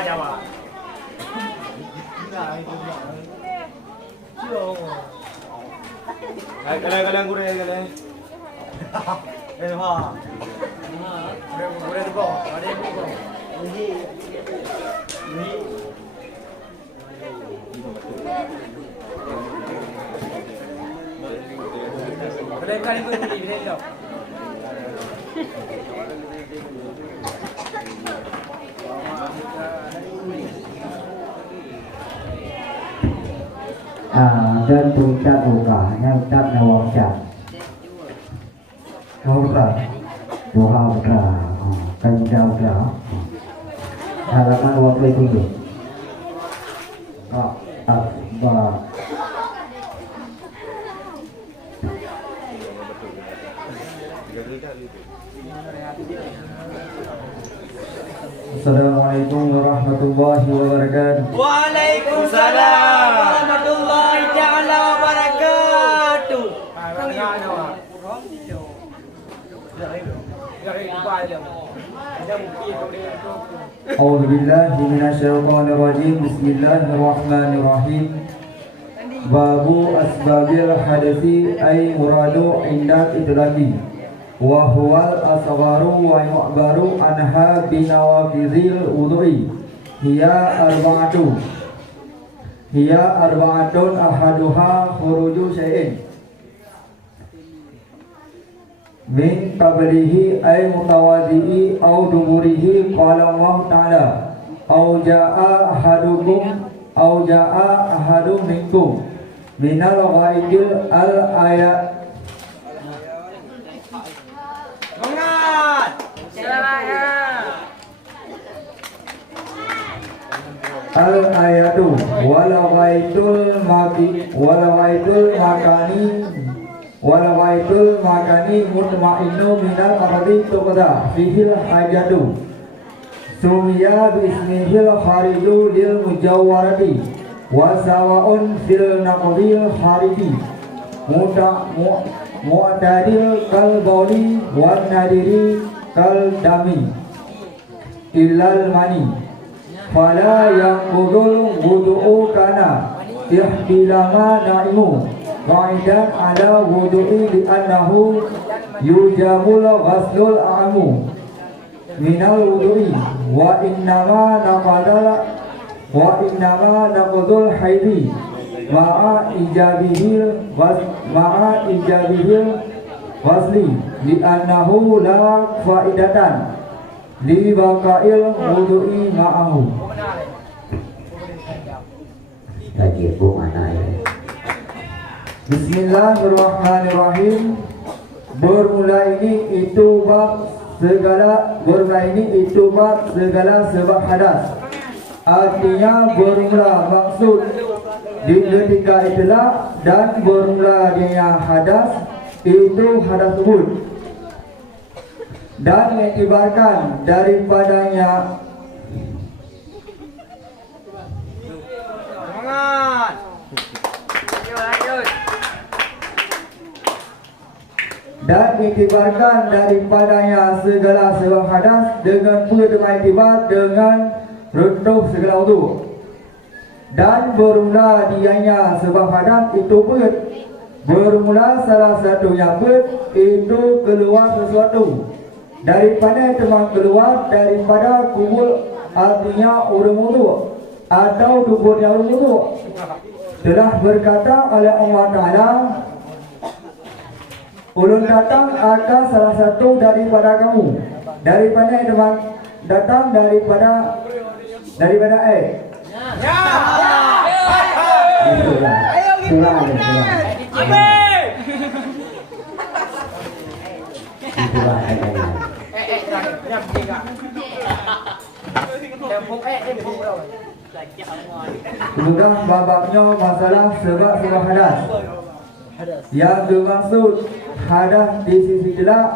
Jawa. Kadang-kadang gue kadang. Ha. Gue tu kau. Ada yang kau. Ini. Kadang-kadang gue beli beli tau. Dan puncak ukahnya ucap nawangcap kau tak doa ukra kanjau ukra halaman waktu itu akbar Assalamualaikum warahmatullahi wabarakatuh. Waalaikumsalam warahmatullahi taala wabarakatuh. A'udzu billahi minasyaitonir rajim. Bismillahirrahmanirrahim. Babu asbabil hadasi ay muradu inda itlaqi wa huwal asgharu wa yu'baru anha binawafizil wudu'i hiya arba'atun ahaduha khuruju syai'in min qablihi ay mutawadi'i aw duburihi qala Allah ta'ala aw ja'a ahadum minkum minal ghaidil al-ayat al-ayatu walawaitul makani mutma'innu minal ardi tuqda fihil hajatu sumiya bismihil khariju lil mujawwarati wa sawa'un fil naqdil hariji mu'tadil kal bauli wan nadiri kal dami illal mani fala yaqudul wudu'u kana ihtilama na'imu qa'idan ala wudu'i li'annahu yujamul ghaslul a'mu minal wudu'i wa innama naqadul haidi ma'a ijabihil wasli li'annahu la faidatan li baqa'il wudu'i ma'ahu. Kaji bu mana ya? Bismillahirrahmanirrahim. Bermula ini itu bab segala sebab hadas. Artinya bermula maksud di ketika itulah dan bermula dengan hadas itu hadas tersebut dan mengibarkan daripadanya Semangat. Lanjut. Dan dikibarkan daripadanya segala sebab hadas dengan beriktibar dengan runtuh segala wudu. Dan bermula dianya sebab hadas itu bermula salah satunya itu keluar sesuatu daripada teman keluar daripada kubur artinya orang wudu atau tubuhnya orang wudu. Telah berkata oleh Allah Ta'ala, ulun datang akan salah satu daripada kamu daripada teman datang daripada air. Kemudian babaknya masalah sebab hadas. Yang dimaksud hadas di sisi jelak,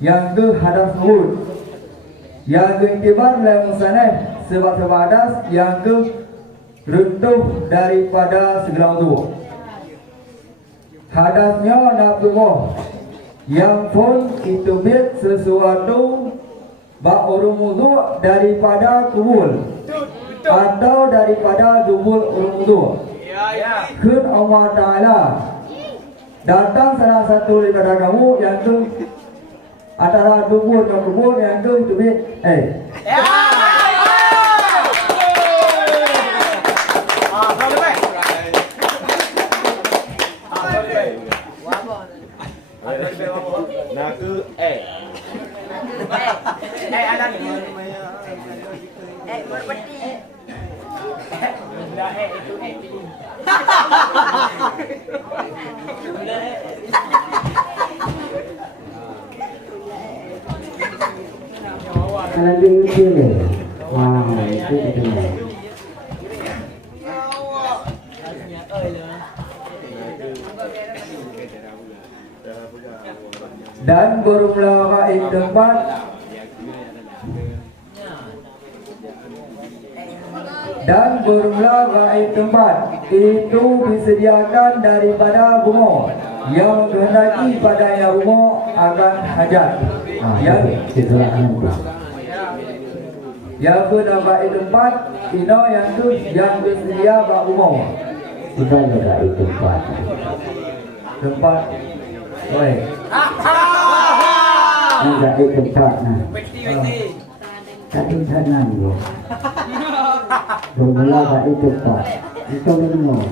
yang ke hadas mulut. Yang diiktibar oleh musannaf sebab hadas yang ke runtuh daripada segala wudu. Hadasnya nafsu Yang pun itu bid sesuatu urung wudu daripada kubul atau daripada dubul urung wudu. Kun Allah Ta'ala datang salah satu daripada kamu yang tu antara dubul dan kubul yang tu itu bid Nah cứ anak ni berpeti dah itu pilih Kalau dia pilih, wah itu betul. dan berumlah kain tempat itu disediakan daripada bunga yang kehendaki pada yang bunga akan hajat. Yang kedua kain tempat ino yang tu yang bersedia bak bunga. Kita juga itu Tempat, oi. Enggak di tempat nah. Tapi sana ni. Bermula tak di tempat. Itu minum.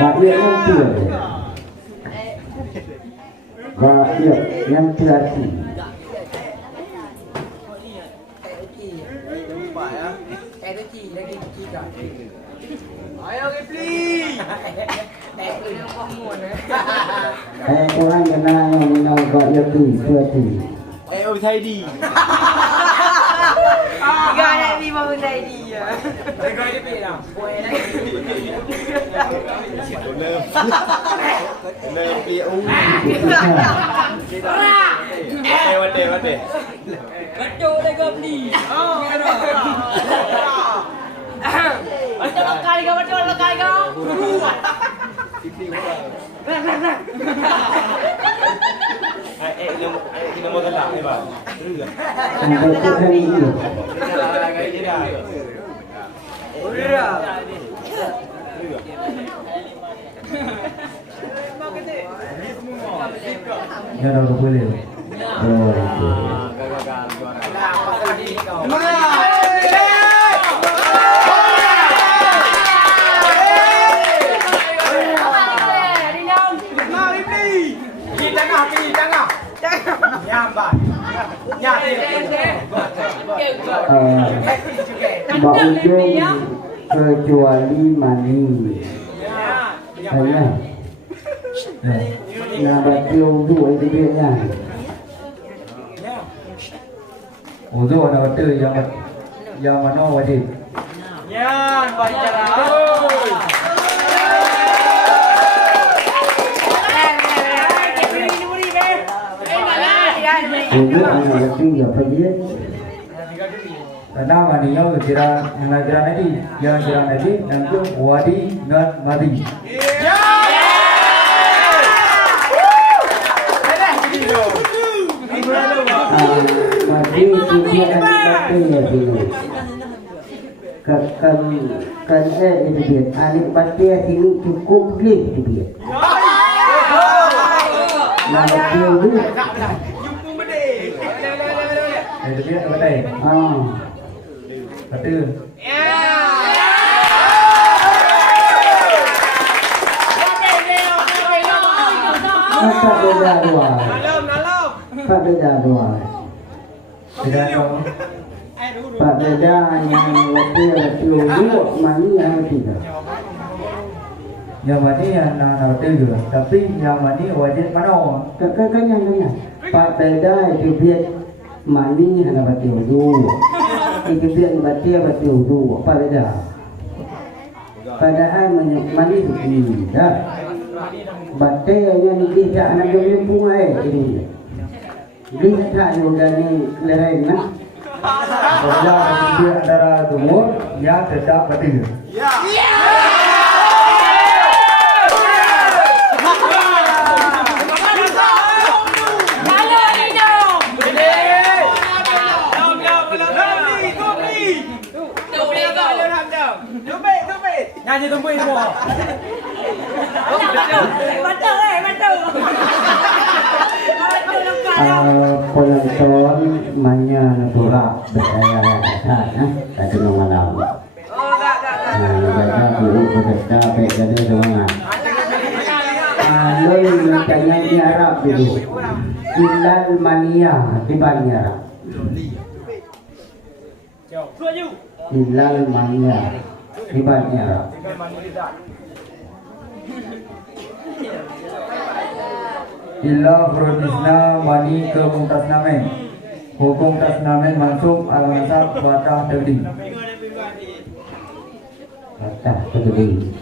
Rakyat yang tiada. Rakyat yang tiada. Ayo please. Orang kena yang minum rakyat tu, tiada. thay đi. Gà này đi mà bên này đi à. Đây coi cái gì nào. Quay đây. Nêm bia uống. Vấn đề. Bắt vô đây gom đi. Nghe rồi. Bắt cho nó cay không? Kita mau gelap ni bang. Ya dah boleh. Ujung kecuali mani. Hanya. Nah, berarti untuk itu dia. Wudu ada betul yang mana wajib. Ya, baca lah. Untuk anak itu ya pergi. Karena maninya kira nanti yang tu wadi dan madi. Madi itu dia nanti ya dulu. Kan itu dia. Anik madi itu cukup lih dia. Nama dia dulu. Itu dia apa tadi? Betul. Tak beda dua. Tak beda dua. Tidak tahu. Tak beda yang betul dulu mani yang tiga. Yang mani yang nak betul juga. Tapi yang mani wajib mana? Kan yang tak beda itu dia mani yang betul dulu. Itu dia betul dulu. Apa beda? Padahal mani itu tidak. Batenya ni dia anak dia pungai ini. Dia tak juga ni lain nah. Dia antara tumbuh yang tetap betul. Ya. tunggu itu. Betul betul. Penonton manya naturak beraya sana tadi malam. Oh, enggak. Baca dulu bekerja baik jadi semua. Lo yang nyanyi Arab dulu. Ilal mania tibanya Arab. Ilal mania tibanya Arab. Illa Frodisna Mani ke Mumtasnamen. Hukum Tasnamen Mansub Al-Mansab Watah Tadi. Batah terjadi.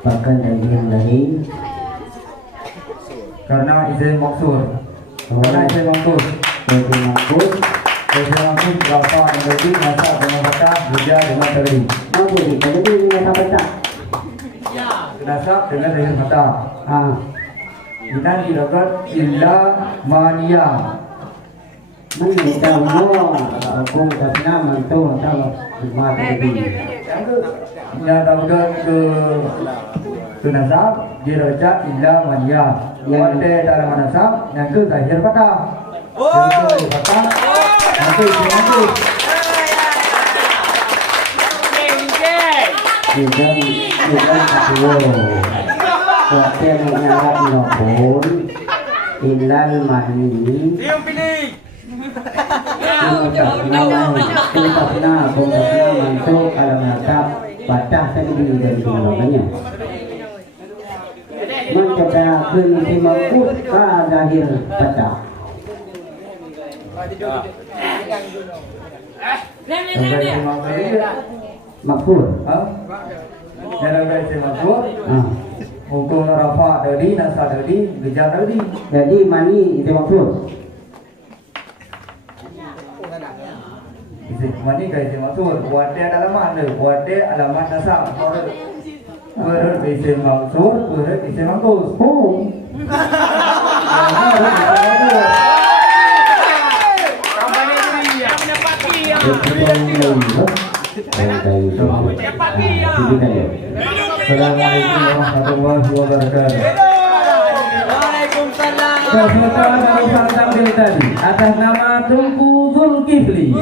Bahkan dari yang lain Karena izin maksur. Karena izin maksur. bagi maksud Izin maksur berapa menjadi masa dengan Watah Bija dengan Tadi. mampu jadi ini apa tak? Nasab dengan izin Watah. Kita dilakukan illa mania. Mana tahu hukum kasna mantu tahu mata ini. Yang tahukan ke nasab dia baca illa mania. Yang ada dalam nasab yang ke zahir patah. Yang ke patah. Yang ke itu. Bukan kedua. Kuatnya mengarap nopun ilal mani. Diam pilih. Kumpasna mantuk alamatap patah tadi dari semuanya. Mencadakan si makut ka zahir patah. Sampai lima kali. Makut. Dalam bahasa maksud. Hukum rafa tadi, nasa tadi, gejar tadi. Jadi mani itu maksud. Mani kaisi maksud. Wade alamat le, wade alamat nasab. Berut bahasa maksud, berut bahasa maksud. Oh. Assalamualaikum warahmatullahi wabarakatuh. Waalaikumsalam. Peserta baru tampil tadi atas nama Tunku Zulkifli.